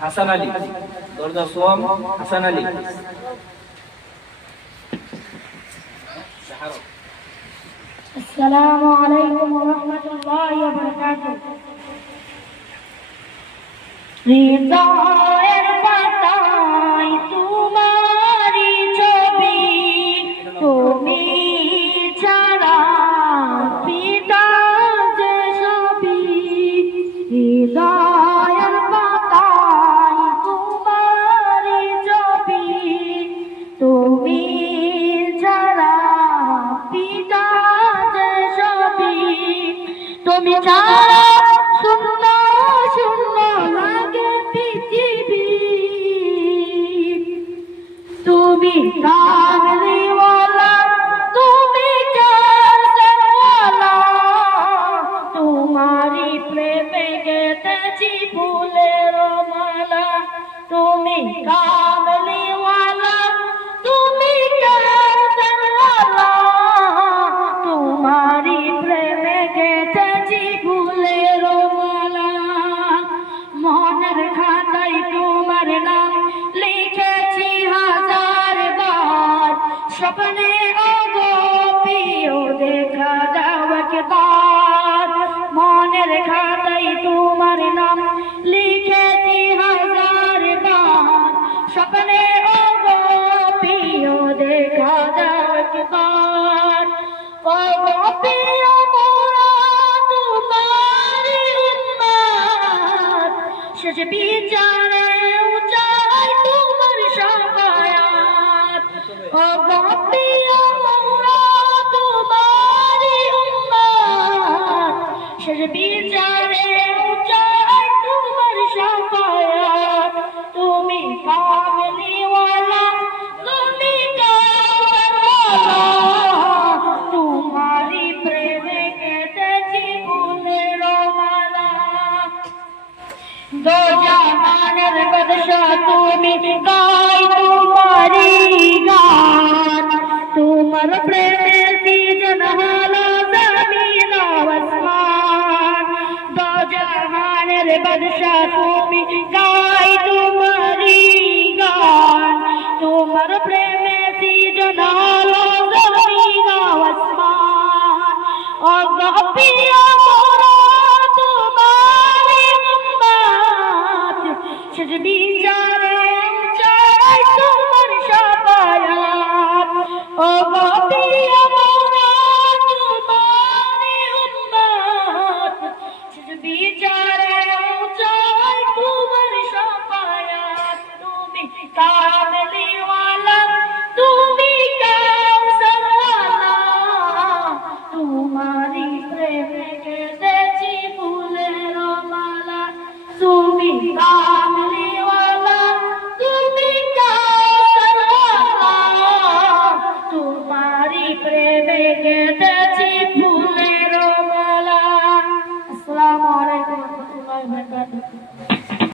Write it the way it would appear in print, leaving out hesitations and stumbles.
হাসান আলী, দরজা সোয়াম হাসান আলী। আসসালামু আলাইকুম ওয়া রাহমাতুল্লাহি ওয়া বারাকাতুহু। হৃদয়ের পাতায় তোমারি ছবি, তুমি ছাড়া পিতা যে সবই। হৃদয়ের পাতায় তোমারি ছবি, তুমি ছাড়া পিতা যে সবই। তুমি ছাড়া শূন্য শূন্য লাগে পৃথিবী। তুমি কামলিওয়ালা, তুমি কারসারওয়ালা, তোমারি প্রেমে গেঁথেছি ফুলের মালা। তুমি কামলিওয়ালা, তুমি কারসারওয়ালা, তোমারি প্রেমে গেঁথেছি ফুলের মালা। মনের খাতায় তোমার নাম লিখেছি হাজার বার, স্বপ্নে ওগো প্রিয় দেখা দাও একবার। মনের খাতায় তোমার নাম লিখেছি হাজার বার, স্বপ্নে ওগো প্রিয় দেখা দাও একবার। ওগো প্রিয় মোরা তোমারি উম্মত, শেষ বিচারে চাই তোমার শাফায়াত। ওগো প্রিয় মোরা তোমারি উম্মত, শেষ বিচারে চাই তোমার শাফায়াত। তুমি কামলিওয়ালা, তুমি কারসারওয়ালা, তোমারি প্রেমে গেঁথেছি ফুলের মালা। দো জাহানের বাদশা তুমি, গাই তোমারি গান। তোমার প্রেমে সৃজন হলো জমিন আসমান। দো জাহানের বাদশা তুমি, গাই তোমারি গান। তোমার প্রেমে সৃজন হলো জমিন আসমান। ওগো প্রিয় মোরা তোমারি উম্মত, শেষ বিচারে চাই তোমার শাফায়াত। ওগো প্রিয় মোরা তোমারি উম্মত, শেষ বিচারে চাই তোমার শাফায়াত। তুমি কামলিওয়ালা, তুমি কারসারওয়ালা, তোমারি প্রেমে গেঁথেছি ফুলের মালা। তুমি কামলিওয়ালা, তুমি কারসারওয়ালা, তোমারি প্রেমে গেঁথেছি